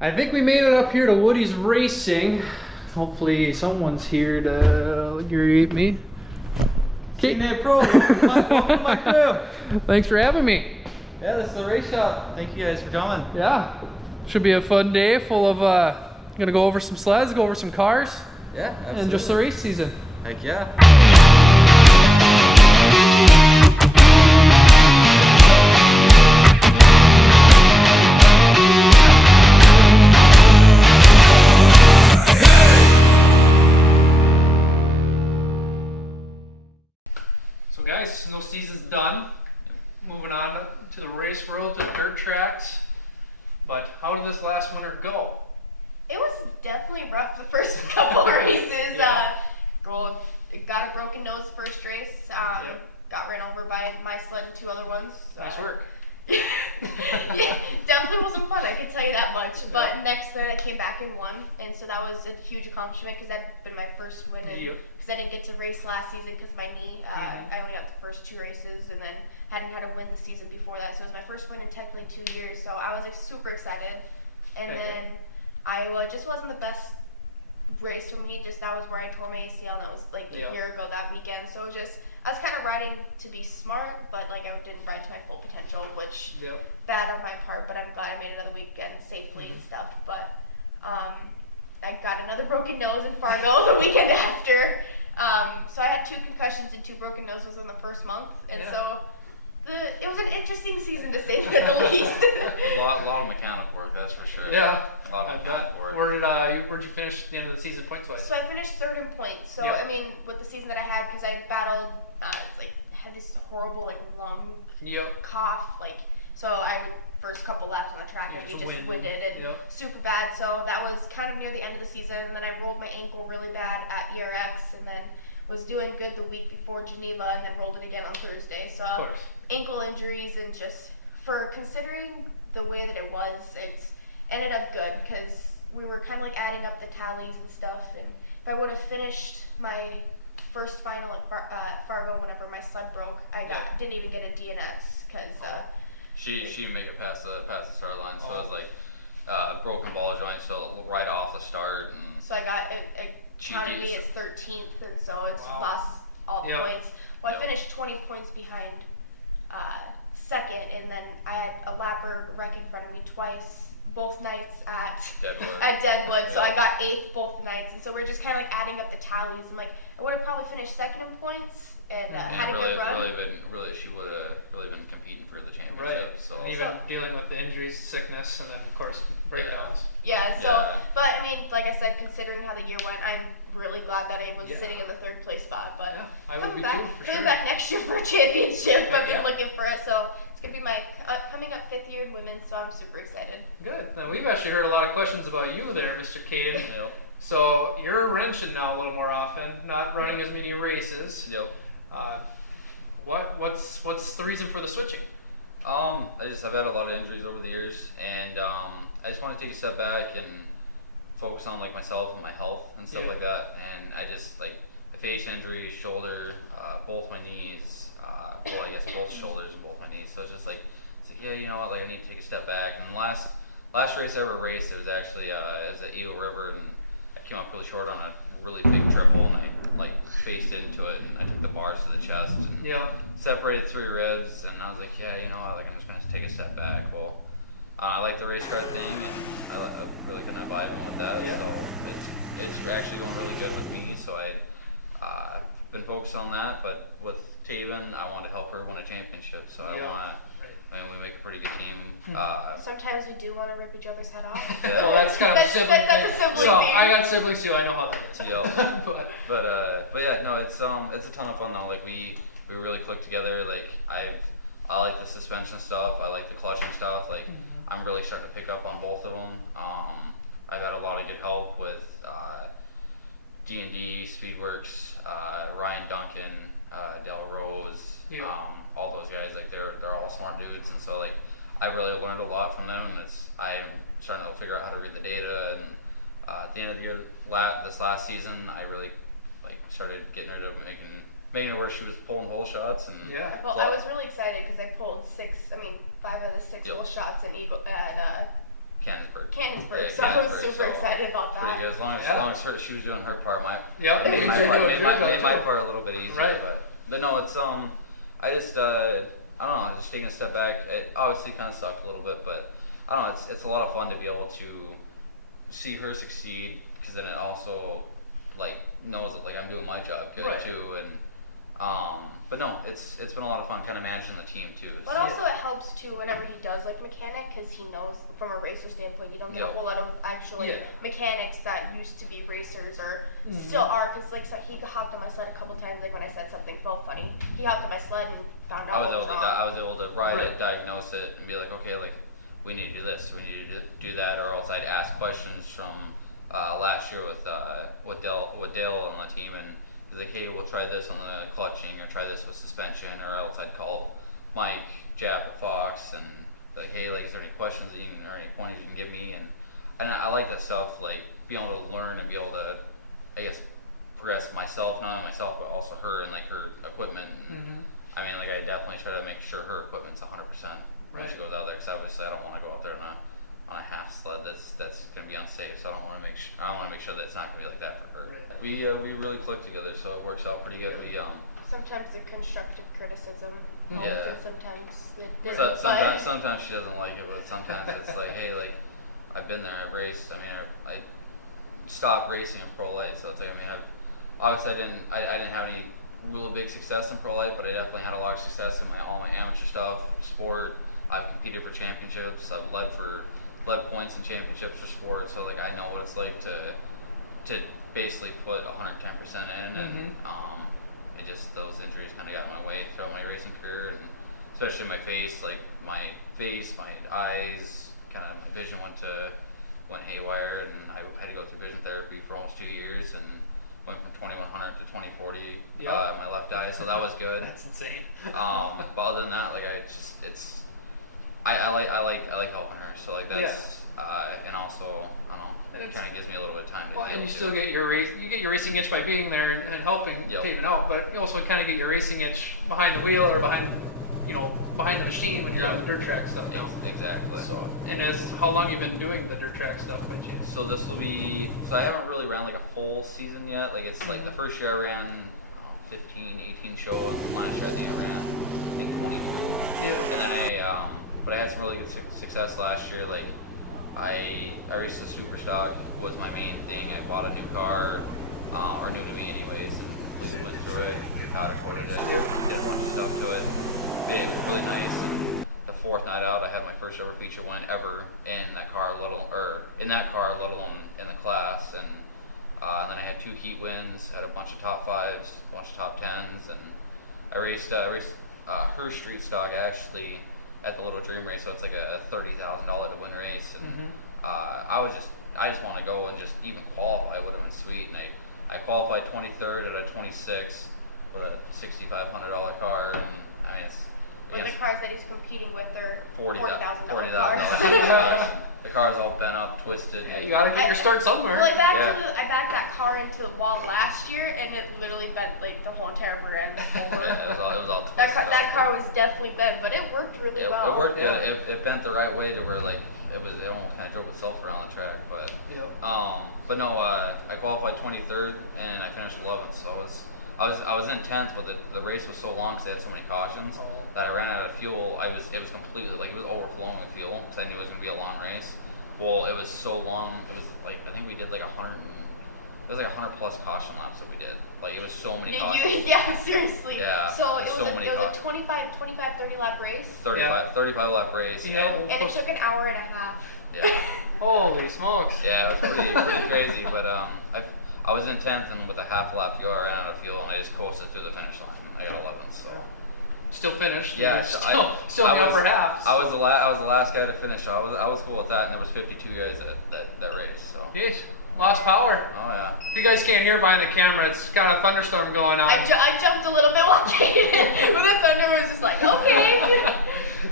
I think we made it up here to Woodies Racing. Hopefully someone's here to greet me. Kaden Pro, welcome to my crib. Thanks for having me. Yeah, this is the race shop. Thank you guys for coming. Yeah, should be a fun day full of, gonna go over some sleds, go over some cars. Yeah, absolutely. And just the race season. Heck yeah. So guys, snow season's done. Moving on to the race world, to the dirt tracks. But how did this last winter go? It was definitely rough the first couple races. Yeah. Got a broken nose first race. Yep. Got ran over by my sled and 2 other ones. Nice work. Yeah, definitely wasn't fun, I can tell you that much. But next I came back and won, and so that was a huge accomplishment because that'd been my first win. Because I didn't get to race last season because of my knee. I only got the first 2 races and then hadn't had a win the season before that. So it was my first win in technically 2 years. So I was super excited. And then Iowa just wasn't the best race for me. Just that was where I tore my ACL, and that was like a year ago that weekend. So it was just I was kind of riding to be smart, but like I didn't ride to my full potential, which bad on my part. But I'm glad I made it another weekend safely and stuff. But I got another broken nose in Fargo the weekend after. So I had 2 concussions and 2 broken noses in the first month, and so it was an interesting season to say the least. A lot of mechanic work, that's for sure. Yeah. A lot of mechanic work. Where'd you finish at the end of the season points-wise? So I finished 3rd in points. So I mean, with the season that I had, because I battled, had this horrible lung cough, so I first couple laps on the track and just winded and super bad. So that was kind of near the end of the season, and then I rolled my ankle really bad at ERX, and then was doing good the week before Geneva, and then rolled it again on Thursday. So ankle injuries, and just for considering the way that it was, it's ended up good because we were kind of adding up the tallies and stuff. And if I would have finished my first final at Fargo whenever my sled broke, I didn't even get a DNS because she didn't make it past the start line, so it was broken ball joint, so right off the start. And so I got it counted me as 13th, and so it's lost all the points. Well, I finished 20 points behind second, and then I had a lapper wreck in front of me twice, both nights at Deadwood. So I got 8th both nights, and so we're just kind of adding up the tallies. And I would have probably finished 2nd in points and had a good run. She would have really been competing for the championship. Right. So and even dealing with the injuries, sickness, and then of course breakdowns. But I mean, like I said, considering how the year went, I'm really glad that I was sitting in the 3rd place spot. But I would be back, too, for sure. coming back next year for a championship. I've been looking for it, so it's gonna be my coming up 5th year in women's, so I'm super excited. Good. Now we've actually heard a lot of questions about you there, Mr. Kaden. So you're wrenching now a little more often, not running as many races. What's the reason for the switching? I've had a lot of injuries over the years, and I just want to take a step back and focus on myself and my health and stuff like that. And I just a face injury, shoulder, both my knees, I guess both shoulders and both my knees. So it's just you know what, I need to take a step back. And the last race I ever raced, it was actually it was at Eagle River, and I came up really short on a really big triple, and I faced into it, and I took the bars to the chest and separated 3 ribs, and I was like, yeah, you know what, I'm just gonna take a step back. Well, I like the race car thing, and I'm really gonna vibe with that. So it's actually going really good with me. So I've been focused on that, but with Taven, I want to help her win a championship. So I want to. I mean, we make a pretty good team. Sometimes we do want to rip each other's head off. Well, that's kind of a sibling thing. That's a sibling so thing. I got siblings too. I know how that is. But yeah, no, it's a ton of fun though. We really click together. I like the suspension stuff. I like the clutching stuff. I'm really starting to pick up on both of them. I've had a lot of good help with D&D, Speedworks, Ryan Duncan, Del Rose, all those guys. They're all smart dudes, and so I really learned a lot from them. And I'm starting to figure out how to read the data. And at the end of the year, this last season, I really started getting her to making it where she was pulling hole shots. And I was really excited because I pulled 5 of the 6 hole shots in Cannonsburg. Yeah. excited about that. Pretty good. As long as she was doing her part, Yeah, made my part a little bit easier. Right. But no, it's I just I don't know, just taking a step back. It obviously kind of sucked a little bit, but I don't know. It's a lot of fun to be able to see her succeed, because then it also like knows that like I'm doing my job good too, and but no, it's been a lot of fun kind of managing the team too. But also it helps too whenever he does like mechanic, because he knows from a racer standpoint you don't get a whole lot of actually mechanics that used to be racers or still are, because like so he hopped on my sled a couple times, like when I said something felt funny, he hopped on my sled and found out I was able to ride it, diagnose it, and be like, okay, like we need to do this, we need to do that, or else I'd ask questions from last year with Dale on the team, and he's like, hey, we'll try this on the clutching, or try this with suspension, or else I'd call Mike Japp at Fox and be like, hey, like, is there any questions that you can, or any pointers you can give me? And I like that stuff, like being able to learn and be able to, I guess, progress myself, not only myself but also her and like her equipment. And, I mean, like I definitely try to make sure her equipment's 100% when she goes out there, because obviously I don't want to go out there on a half sled that's going to be unsafe. So I want to make sure that it's not going to be like that for her. We really click together, so it works out pretty good. We sometimes the constructive criticism helps, Yeah. and sometimes it sometimes she doesn't like it, but sometimes it's like, hey, like I've been there, I've raced. I mean, I stopped racing in pro light, so it's like, I mean, obviously I didn't have any really big success in pro light, but I definitely had a lot of success in all my amateur stuff, sport. I've competed for championships. I've led points in championships for sport, so like I know what it's like to basically put 110% in, and it just, those injuries kind of got in my way throughout my racing career, and especially my face, my eyes, kind of my vision went haywire, and I had to go through vision therapy for almost 2 years, and went from 2100 to 2040 my left eye, so that was good. That's insane. But other than that, like I like helping her, so like that's and also I don't know, it kind of gives me a little bit of time to Well, heal and you too. still get your racing itch by being there and helping Taven out, but you also kind of get your racing itch behind the wheel or behind the machine when you're on the dirt track stuff. Exactly. So, and how long you been doing the dirt track stuff? So this will be, so I haven't really ran like a full season yet. Like it's like the first year I ran 15, 18 shows. Last year I think I ran I think 20. And then but I had some really good success last year. Like I raced the super stock was my main thing. I bought a new car, or new to me anyways, and completely went through it, powder coated it, did a bunch of stuff to it. It was really nice. The fourth night out, I had my first ever feature win ever in that car, let alone in the class, and then I had 2 heat wins, had a bunch of top 5s, a bunch of top 10s, and I raced her street stock actually at the Little Dream race, so it's like a $30,000 to win race, and I just want to go and just even qualify would have been sweet, and I qualified 23rd out of 26 with a $6,500 car, and I mean it's. But the cars that he's competing with are $40,000 $40,000 cars. The car's all bent up, twisted. Yeah, you gotta get your start somewhere. Well, I backed that car into the wall last year, and it literally bent like the whole entire rear end over. Yeah, it was all twisted. That car was definitely bent, but it worked really well. It worked good. It bent the right way to where like it almost kind of drove itself around the track, but no, I qualified 23rd and I finished 11th, so I was in 10th, but the race was so long because they had so many cautions that I ran out of fuel. It was completely like it was overflowing with fuel because I knew it was going to be a long race. Well, it was so long. It was like I think we did like 100 plus caution laps that we did. Like it was so many cautions. Seriously. Yeah. So it was a 30 lap race. 35 lap race. And it took an hour and a half. Yeah. Holy smokes. Yeah, it was pretty crazy, but I was in 10th, and with a half lap fuel, I ran out of fuel, and I just coasted through the finish line. I got 11th, so. Still finished. Yeah, still in the upper half. So. I was the last guy to finish, so I was cool with that, and there was 52 guys that race, so. Jeez, lost power. Oh yeah. If you guys can't hear behind the camera, it's kind of a thunderstorm going on. I jumped a little bit while Kaden, but the thunder was just like, okay.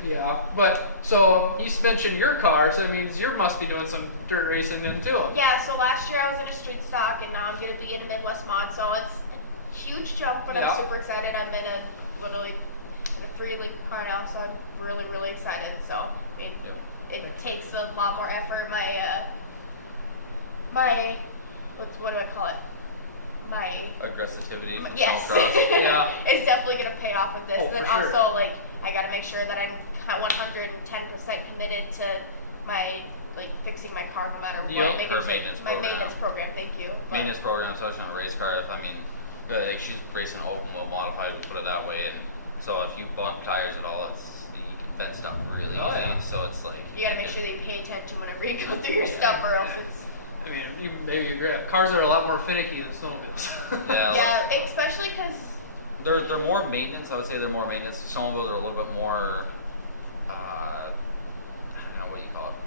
Yeah, but so you mentioned your car, so that means you must be doing some dirt racing then too. Yeah, so last year I was in a street stock, and now I'm going to be in a Midwest mod, so it's a huge jump, but I'm super excited. I'm in a 3-link car now, so I'm really, really excited. So I mean, it takes a lot more effort. my, what do I call it? My Aggressivity from yes, Snocross. Yeah. it's definitely gonna pay off with this. Oh, And then for sure. also like I gotta make sure that I'm 110% committed to my like fixing my car no matter Yep. what. Making Her sure maintenance my program. maintenance program. Thank you. But- Maintenance program, especially on a race car. I mean, like she's racing open wheel modified, we put it that way, and so if you bump tires at all, you can bend stuff really Oh, easy. yeah. So it's like You gotta make sure that you pay attention whenever you go through your stuff, or else it's I mean, maybe you grab cars are a lot more finicky than snowmobiles. yeah, especially because they're more maintenance. I would say they're more maintenance. Some of those are a little bit more. I don't know what you call it.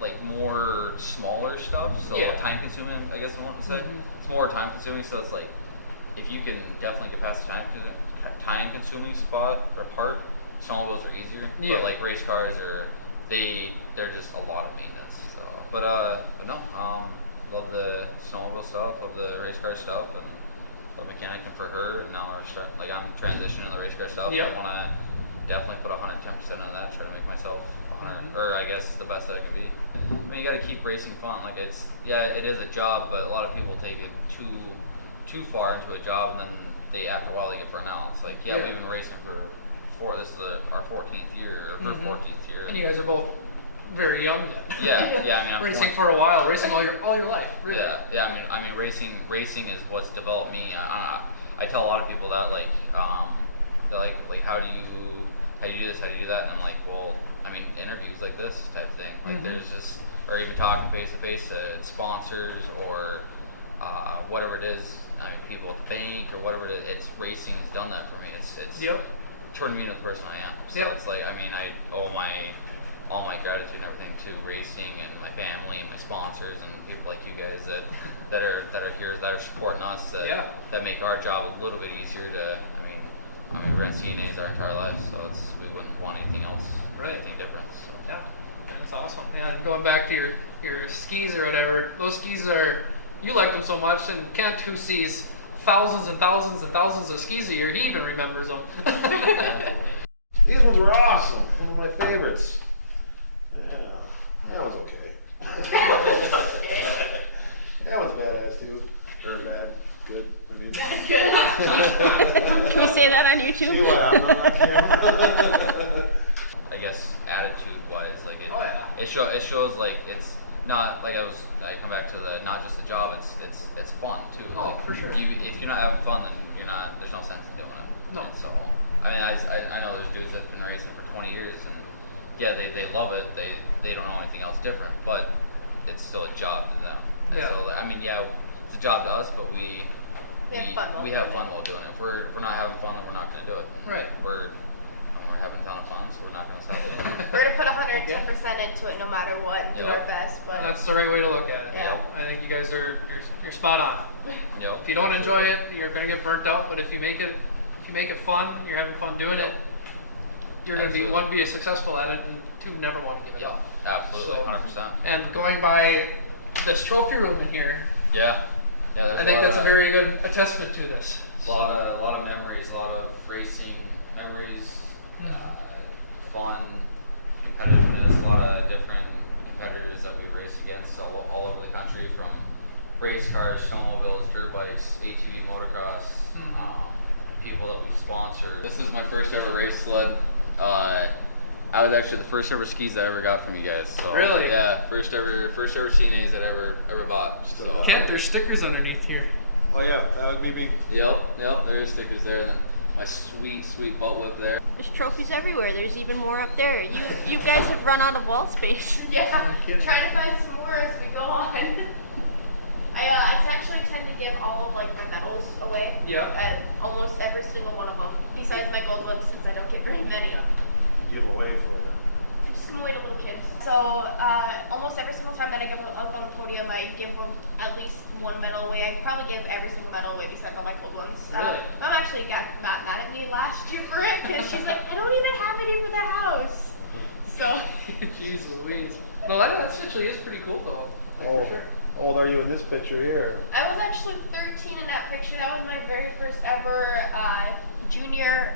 Like more smaller stuff, so Yeah. time consuming. I guess I want to say Mhm. it's more time consuming. So it's like if you can definitely get past the time consuming spot or part, snowmobiles are easier. Yeah. But like race cars they're just a lot of maintenance. So but no, love the snowmobile stuff, love the race car stuff, and love mechanicing for her. And now I'm transitioning to the race car stuff. Yep. I want to definitely put 110% on that. Try to make myself 100, or I guess the best that I can be. I mean, you got to keep racing fun. Like it is a job, but a lot of people take it too far into a job, and then after a while they get burnt out. It's like Yeah. we've been racing this is our 14th year, or her Mhm. 14th year. And you guys are both very young then. Yeah. I mean, I'm Racing 20 for a while, racing all your life. Really. Yeah. I mean, racing is what's developed me. I tell a lot of people that they're like how do you do this, how do you do that, and I'm like, well, I mean, interviews like this type thing. Like Mhm. there's just, or even talking face to face to sponsors or whatever it is. I mean, people at the bank or whatever it is. It's racing has done that for me. It's Yep. turned me into the person I am. So Yep. it's like, I mean, I owe all my gratitude and everything to racing and my family and my sponsors and people like you guys that are here, that are supporting us, that make our job a little bit easier to. I mean, we ran CNAs our entire lives, so we wouldn't want anything else, anything different. So. Yeah, that's awesome. Yeah, and going back to your skis or whatever, those skis you like them so much, and Kent, who sees thousands and thousands and thousands of skis a year, he even remembers them. Yeah. These ones were awesome. One of my favorites. Yeah, that was okay. That one's badass too. Or bad, good. I mean, Can we say that on YouTube? see what I'm not on camera. I guess attitude-wise, like Oh, yeah. it shows like it's not like I come back to not just a job. It's fun too. Oh, like, for sure. If you're not having fun, then there's no sense in doing it. No. And so I mean, I know there's dudes that've been racing for 20 years, and yeah, they love it. They don't know anything else different, but it's still a job to them. And Yeah. so I mean, yeah, it's a job to us, but we have fun while we have doing fun while doing it. If we're not having fun, then we're not going to do it. And Right. We're having a ton of fun, so we're not going to stop doing it. We're gonna put 110% into it no matter what and do Yeah. our best. But That's the right way to look at it. Yeah. I think you guys you're spot on. Yep. If you don't enjoy it, you're gonna get burnt out. But if you make it fun, you're having fun doing Yep. it. You're gonna Absolutely. be successful at it, and two, never want to give it Yep. up. Absolutely, So- 100%. And going by this trophy room in here, Yeah. Yeah. There's I think lot that's a of- very good attestament to this. A lot of memories, a lot of racing memories, Mhm. fun, competitiveness, a lot of different competitors that we raced against all over the country, from race cars, snowmobiles, dirt bikes, ATV, motocross, Mhm. people that we sponsored. This is my first ever race sled. I was actually the first ever skis that I ever got from you guys. So Really? Yeah, first ever CNAs that I ever bought. So. Kent, there's stickers underneath here. Oh yeah, that would be me. Yep, there are stickers there, and then my sweet butt whip there. There's trophies everywhere. There's even more up there. You guys have run out of wall space. yeah, kidding. trying to find some more as we go on. I actually tend to give all of like my medals away. Yeah. And almost every single one of them, besides my gold ones, since I don't get very many. Give away for it. Just gonna wait to little kids. So almost every single time that I get up on a podium, I give them at least one medal away. I probably give every single medal away besides all my gold ones. Really? Mom actually got mad at me last year for it because she's like, I don't even have any for the house. So Jesus Louise. No, that actually is pretty cool though. Like, for sure. How old are you in this picture here? I was actually 13 in that picture. That was my very first ever junior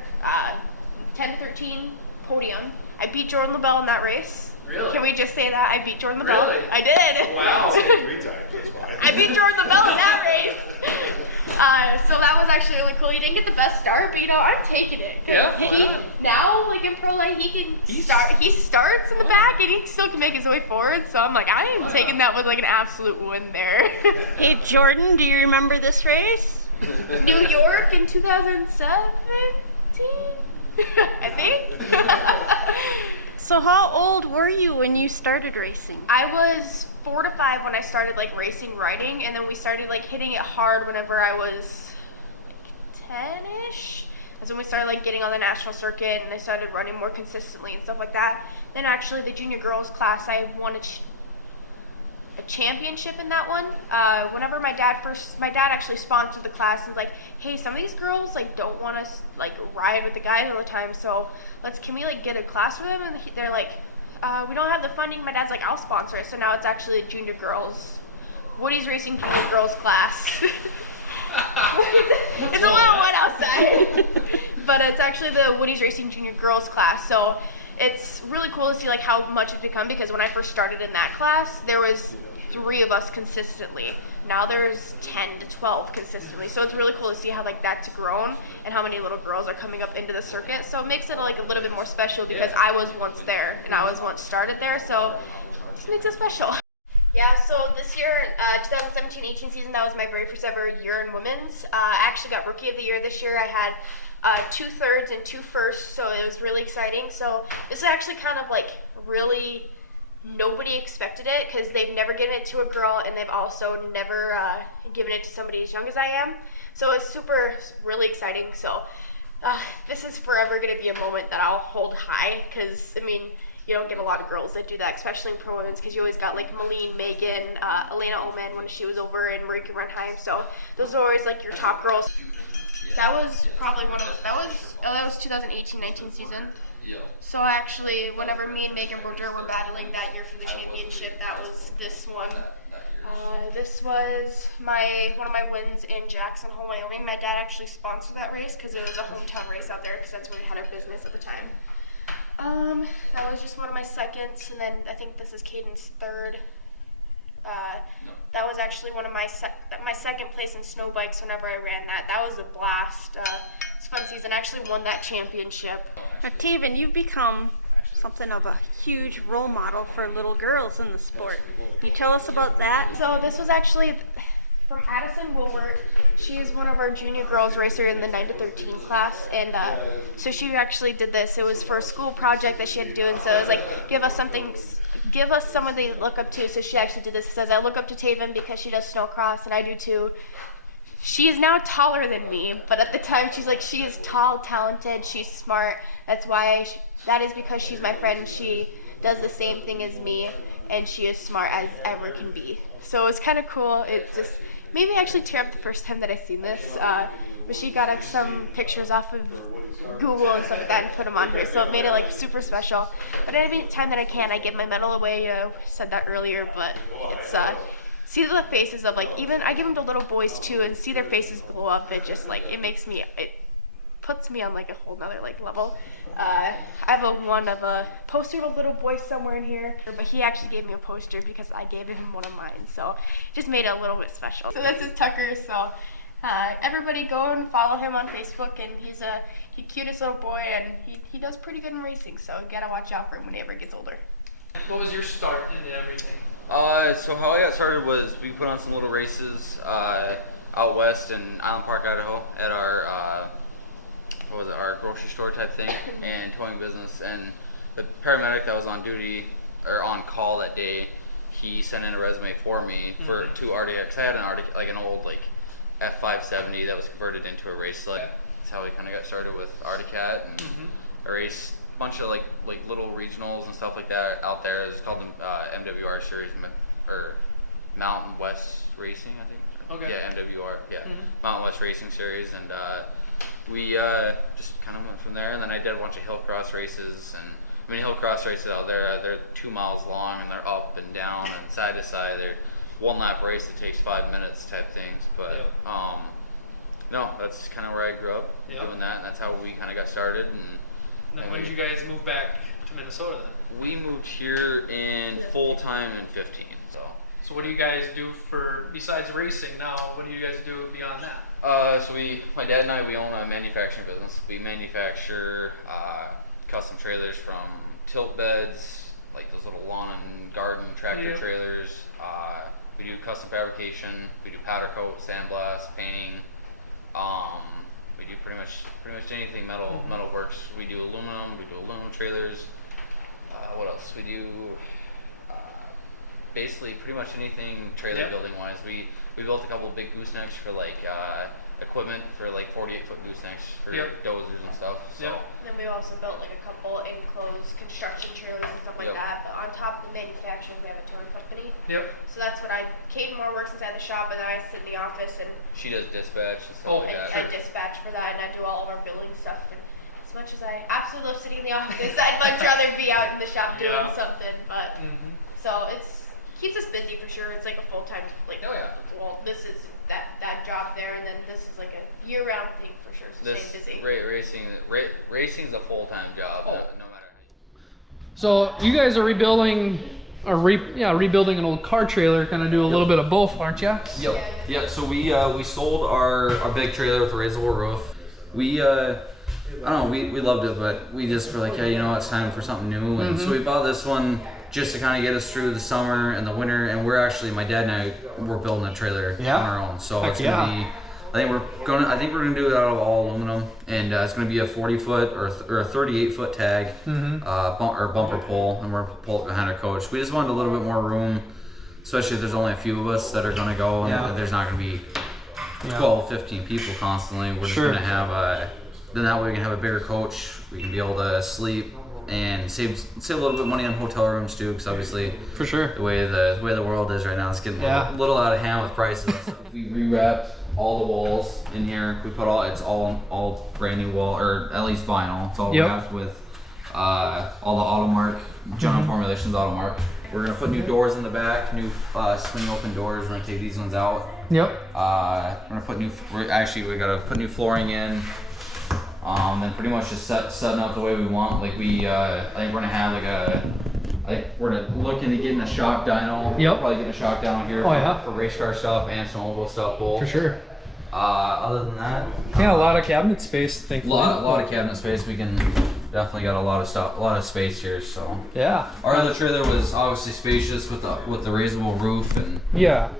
10 to 13 podium. I beat Jordan LaBelle in that race. Really? Can we just say that I beat Jordan the Belt? Really? I did. Wow. 3 times, that's fine. I beat Jordan the Belt in that race. So that was actually really cool. He didn't get the best start, but I'm taking it. 'Cause Yeah, why he, not? now, like in pro life, he can start. He starts in the back, and he still can make his way forward. So I'm like, I am taking that with like an absolute win there. Hey, Jordan, do you remember this race? New York in 2017, I think. So how old were you when you started racing? I was 4 to 5 when I started like racing riding, and then we started like hitting it hard whenever I was like 10ish. That's when we started like getting on the national circuit, and I started running more consistently and stuff like that. Then actually the junior girls class, I won a championship in that one. Whenever my dad actually sponsored the class and was like, hey, some of these girls like don't want us like ride with the guys all the time, so can we like get a class for them? And they're like, we don't have the funding. My dad's like, I'll sponsor it. So now it's actually a junior girls, Woodies Racing junior girls class. It's a little wet outside, but it's actually the Woodies Racing junior girls class. So it's really cool to see like how much it's become, because when I first started in that class, there was 3 of us consistently. Now there's 10 to 12 consistently. So it's really cool to see how like that's grown and how many little girls are coming up into the circuit. So it makes it like a little bit more special, because I was once there and I was once started there. So it just makes it special. Yeah, so this year, 2017-18 season, that was my very first ever year in women's. I actually got Rookie of the Year this year. I had 2 thirds and 2 firsts, so it was really exciting. So this is actually kind of like really, nobody expected it, because they've never given it to a girl, and they've also never given it to somebody as young as I am. So it's really exciting. So this is forever going to be a moment that I'll hold high, because, I mean, you don't get a lot of girls that do that, especially in pro women's, because you always got like Malene, Megan, Elena Oman when she was over, and Marika Renheim. So those are always like your top girls. That was probably that was 2018-19 season. So actually, whenever me and Megan Roger were battling that year for the championship, that was this one. This was one of my wins in Jackson Hole, Wyoming. My dad actually sponsored that race because it was a hometown race out there, because that's where we had our business at the time. That was just one of my seconds, and then I think this is Kaden's third. That was actually one of my second place in snow bikes whenever I ran that. That was a blast. It's a fun season. I actually won that championship. Now, Taven, you've become something of a huge role model for little girls in the sport. Can you tell us about that? So this was actually from Addison Woolwert. She is one of our junior girls racer in the 9 to 13 class, and so she actually did this. It was for a school project that she had to do, and so it was like, give us someone they look up to. So she actually did this. It says, I look up to Taven because she does snowcross, and I do too. She is now taller than me, but at the time she is tall, talented, she's smart. That is because she's my friend. She does the same thing as me, and she is smart as ever can be. So it's kind of cool. It just made me actually tear up the first time that I seen this. But she got like some pictures off of Google and stuff like that and put them on here. So it made it like super special. But any time that I can, I give my medal away. I said that earlier, but it's see the faces of like, even I give them to little boys too, and see their faces glow up. It just like it puts me on like a whole nother like level. I have a poster of a little boy somewhere in here, but he actually gave me a poster because I gave him one of mine, so it just made it a little bit special. So this is Tucker. So everybody go and follow him on Facebook, and he's the cutest little boy, and he does pretty good in racing, so you gotta watch out for him when he ever gets older. What was your start into everything? So how I got started was we put on some little races out west in Island Park, Idaho, at our our grocery store type thing and towing business. And the paramedic that was on duty or on call that day, he sent in a resume for me to RDX. Cause I had an old F570 that was converted into a race. So that's how we kind of got started with Articat, and I raced a bunch of like little regionals and stuff like that out there. It's called the MWR series, or Mountain West Racing, I think. Okay. Yeah, MWR. Yeah, Mountain West Racing Series, and we just kind of went from there. And then I did a bunch of hill cross races, and I mean hill cross races out there. They're 2 miles long, and they're up and down and side to side. They're one lap race that takes 5 minutes type things. But no, that's kind of where I grew up doing that, and that's how we kind of got started. And then when did you guys move back to Minnesota then? We moved here in full time in 15. So what do you guys do for, besides racing now, what do you guys do beyond that? My dad and I, we own a manufacturing business. We manufacture custom trailers from tilt beds, like those little lawn and garden tractor trailers. We do custom fabrication. We do powder coat, sandblast, painting. We do pretty much anything metal works. We do aluminum. We do aluminum trailers. What else? We do basically pretty much anything trailer building wise. We built a couple of big goosenecks for like equipment for like 48-foot goosenecks for dozers and stuff. So. And then we also built like a couple enclosed construction trailers and stuff like that. But on top of the manufacturing, we have a touring company. So that's what Kaden more works inside the shop, and then I sit in the office and she does dispatch and stuff like that. I dispatch for that, and I do all of our building stuff. And as much as I absolutely love sitting in the office, I'd much rather be out in the shop doing something. But so keeps us busy for sure. It's like a full-time, like, well, this is that job there, and then this is like a year-round thing for sure, so staying busy. Racing's a full-time job, no matter. So you guys are rebuilding, rebuilding an old car trailer, kind of do a little bit of both, aren't you? Yep. So we sold our big trailer with a raisable roof. We I don't know, we loved it, but we just were like, hey, it's time for something new, and so we bought this one just to kind of get us through the summer and the winter. And we're actually, my dad and I, we're building a trailer on our own. So it's gonna be, I think we're gonna do it out of all aluminum, and it's gonna be a 40-foot or a 38-foot tag, or bumper pole, and we're pull it behind our coach. We just wanted a little bit more room, especially if there's only a few of us that are gonna go, and there's not gonna be 12, 15 people constantly. We're just gonna have then that way we can have a bigger coach. We can be able to sleep and save a little bit of money on hotel rooms too, because obviously the way the world is right now, it's getting a little out of hand with prices. We rewrapped all the walls in here. We put it's all brand new wall, or at least vinyl. It's all wrapped with all the Automark, General Formulations Automark. We're gonna put new doors in the back, new swing open doors. We're gonna take these ones out. We're gonna put we gotta put new flooring in. And pretty much just setting up the way we want. Like I think we're gonna have we're looking to getting a shock dyno. Probably getting a shock dyno here for race car stuff and snowmobile stuff both. For sure. Other than that, a lot of cabinet space. Thankfully, a lot of cabinet space. We can definitely got a lot of stuff, a lot of space here. So our other trailer was obviously spacious with the raisable roof, and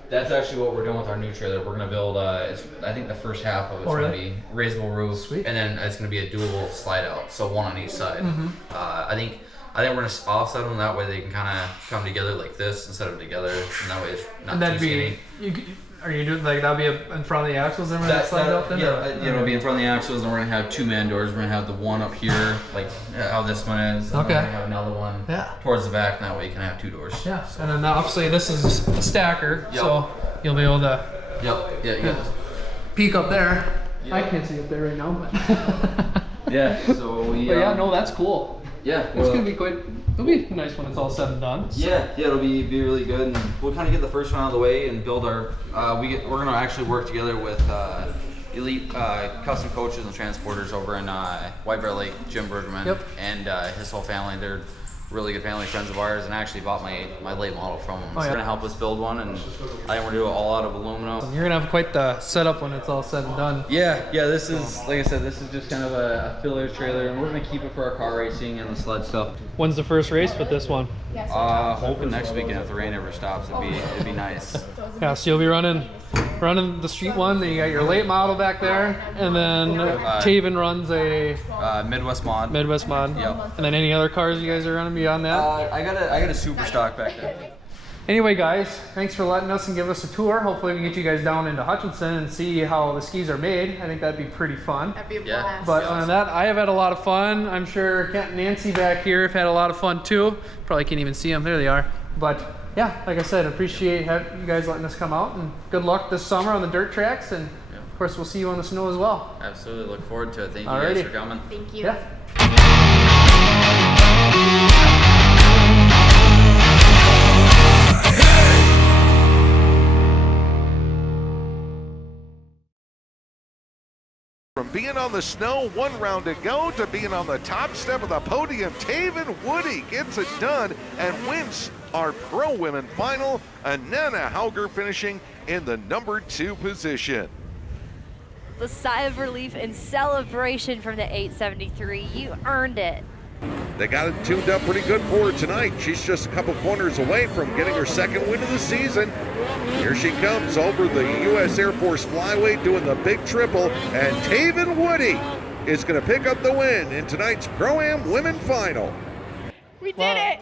that's actually what we're doing with our new trailer. We're gonna build. I think the first half of it's gonna be raisable roof, and then it's gonna be a dual slide out, so one on each side. I think we're gonna offset them that way they can kind of come together like this instead of together, and that way it's not too skinny. Are you doing like that'll be in front of the axles and that slide out then? It'll be in front of the axles, and we're gonna have two man doors. We're gonna have the one up here, like how this one is. And then we're gonna have another one towards the back, and that way you can have two doors. And then obviously this is a stacker, so you'll be able to peek up there. I can't see up there right now, but So we. No, that's cool. It's gonna be quite. It'll be nice when it's all said and done. So. It'll be really good, and we'll kind of get the first one out of the way and build our. We're gonna actually work together with elite custom coaches and transporters over in White Bear Lake, Jim Bergman and his whole family. They're really good family friends of ours, and I actually bought my late model from them. So they're gonna help us build one, and I think we're gonna do it all out of aluminum. You're gonna have quite the setup when it's all said and done. This is, like I said, this is just kind of a filler trailer, and we're gonna keep it for our car racing and the sled stuff. When's the first race with this one? Hoping next weekend if the rain ever stops. It'd be nice. So you'll be running the street one. Then you got your late model back there, and then Taven runs a Midwest mod. And then any other cars you guys are running beyond that? I got a super stock back there. Anyway, guys, thanks for letting us and give us a tour. Hopefully we can get you guys down into Hutchinson and see how the skis are made. I think that'd be pretty fun. That'd be a blast. But other than that, I have had a lot of fun. I'm sure Kent and Nancy back here have had a lot of fun too. Probably can't even see them. There they are. But yeah, like I said, appreciate you guys letting us come out, and good luck this summer on the dirt tracks, and of course we'll see you on the snow as well. Absolutely, look forward to it. Thank you guys for coming. Thank you. From being on the snow, 1 round to go, to being on the top step of the podium. Taven Woodie gets it done and wins our pro women final. Anana Hauger finishing in the number 2 position. The sigh of relief and celebration from the 873. You earned it. They got it tuned up pretty good for her tonight. She's just a couple corners away from getting her 2nd win of the season. Here she comes over the U.S. Air Force flyweight doing the big triple, and Taven Woodie is going to pick up the win in tonight's Pro-Am Women Final. We did it!